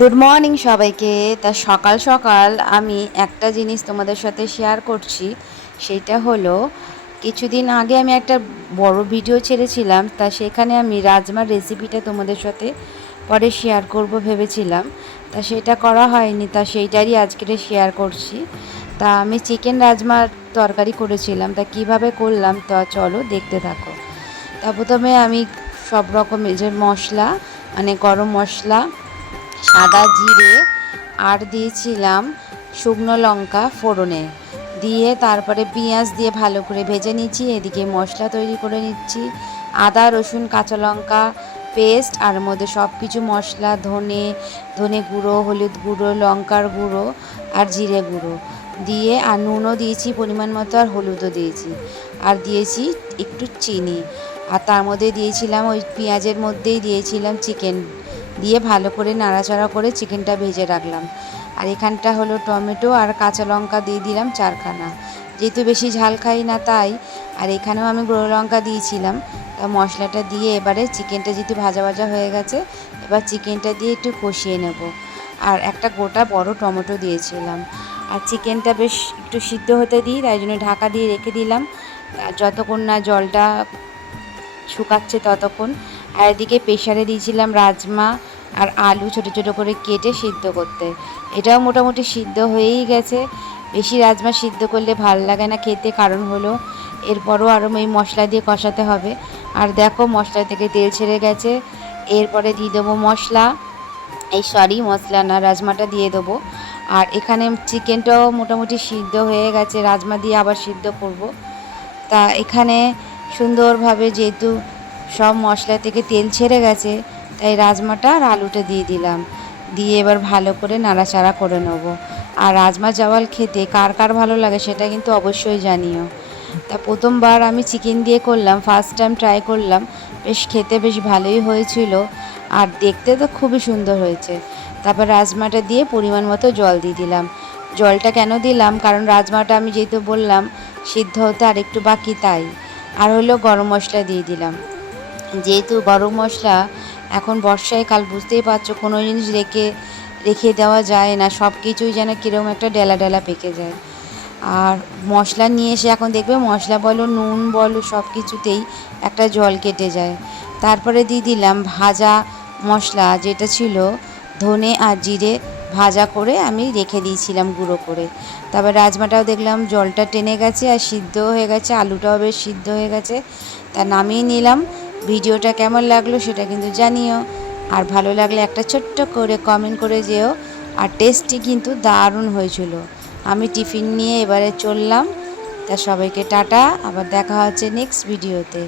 Good morning সবাইকে। তা সকাল সকাল আমি একটা জিনিস তোমাদের সাথে শেয়ার করছি। সেটা হলো, কিছুদিন আগে আমি একটা বড় ভিডিও ছেড়েছিলাম, তা সেখানে আমি রাজমার রেসিপিটা তোমাদের সাথে পরে শেয়ার করব ভেবেছিলাম। তা সেটা করা হয়নি, তা সেইটারই আজকে শেয়ার করছি। তা আমি চিকেন রাজমার তরকারি করেছিলাম, তা কিভাবে করলাম তা চলো দেখতে থাকো। তা প্রথমে আমি সব রকমের যে মশলা, মানে গরম মশলা, সাদা জিরে আর দিয়েছিলাম শুকনো লঙ্কা ফোড়নে দিয়ে, তারপরে পেঁয়াজ দিয়ে ভালো করে ভেজে নিচ্ছি। এদিকে মশলা তৈরি করে নিচ্ছি, আদা রসুন কাঁচা লঙ্কা পেস্ট, আর মধ্যে সব কিছু মশলা, ধনে গুঁড়ো, হলুদ গুঁড়ো, লঙ্কার গুঁড়ো আর জিরে গুঁড়ো দিয়ে, আর নুনও দিয়েছি পরিমাণ মতো, আর হলুদও দিয়েছি, আর দিয়েছি একটু চিনি। আর তার মধ্যে দিয়েছিলাম, ওই পেঁয়াজের মধ্যেই দিয়েছিলাম চিকেন, দিয়ে ভালো করে নাড়াচাড়া করে চিকেনটা ভেজে রাখলাম। আর এখানটা হলো টমেটো আর কাঁচা লঙ্কা দিয়ে দিলাম 4খানা, যেহেতু বেশি ঝাল খাই না তাই। আর এখানেও আমি গুঁড়ো লঙ্কা দিয়েছিলাম। তা মশলাটা দিয়ে এবারে চিকেনটা যেহেতু ভাজা ভাজা হয়ে গেছে, এবার চিকেনটা দিয়ে একটু কষিয়ে নেব। আর একটা গোটা বড় টমেটো দিয়েছিলাম। আর চিকেনটা বেশ একটু সিদ্ধ হতে দিই, তাই জন্য ঢাকা দিয়ে রেখে দিলাম যতক্ষণ না জলটা শুকাচ্ছে ততক্ষণ। আর এদিকে প্রেশারে দিয়েছিলাম রাজমা আর আলু ছোটো ছোটো করে কেটে সিদ্ধ করতে। এটাও মোটামুটি সিদ্ধ হয়েই গেছে। বেশি রাজমা সিদ্ধ করলে ভাল লাগে না খেতে, কারণ হলো এরপরও আরও এই মশলা দিয়ে কষাতে হবে। আর দেখো মশলা থেকে তেল ছেড়ে গেছে। এরপরে দিয়ে দেবো মশলা, মশলা না, রাজমাটা দিয়ে দেবো। আর এখানে চিকেনটাও মোটামুটি সিদ্ধ হয়ে গেছে, রাজমা দিয়ে আবার সিদ্ধ করব। তা এখানে সুন্দরভাবে যেহেতু সব মশলা থেকে তেল ছেড়ে গেছে, তাই রাজমাটা আর আলুটা দিয়ে দিলাম, দিয়ে এবার ভালো করে নাড়াচাড়া করে নেব। আর রাজমা চাওয়াল খেতে কার কার ভালো লাগে সেটা কিন্তু অবশ্যই জানিও। তা প্রথমবার আমি চিকেন দিয়ে করলাম, ফার্স্ট টাইম ট্রাই করলাম, খেতে বেশ ভালোই হয়েছিল। আর দেখতে তো খুবই সুন্দর হয়েছে। তারপর রাজমাটা দিয়ে পরিমাণ মতো জল দিয়ে দিলাম। জলটা কেন দিলাম, কারণ রাজমাটা আমি যেহেতু বললাম সিদ্ধ হতে আর একটু বাকি, তাই। আর হলো গরম মশলা দিয়ে দিলাম। যেহেতু গরম মশলা এখন বর্ষায় কাল, বুঝতেই পারছো, কোনো জিনিস রেখে দেওয়া যায় না, সব কিছুই যেন কীরকম একটা ডেলা ডেলা পেকে যায়। আর মশলা নিয়ে এসে এখন দেখবে মশলা বলো নুন বলো সব কিছুতেই একটা জল কেটে যায়। তারপরে দিয়ে দিলাম ভাজা মশলা, যেটা ছিল ধনে আর জিরে ভাজা করে আমি রেখে দিয়েছিলাম গুঁড়ো করে। তারপর রাজমাটাও দেখলাম জলটা টেনে গেছে আর সিদ্ধ হয়ে গেছে, আলুটাও বেশ সিদ্ধ হয়ে গেছে। তা নামিয়ে নিলাম। ভিডিওটা কেমন লাগলো সেটা কিন্তু জানিও। আর ভালো লাগলে একটা ছোট্ট করে কমেন্ট করে যেও। আর টেস্টটি কিন্তু দারুণ হয়েছিল। আমি টিফিন নিয়ে এবারে চললাম। তা সবাইকে টাটা, আবার দেখা হচ্ছে নেক্সট ভিডিওতে।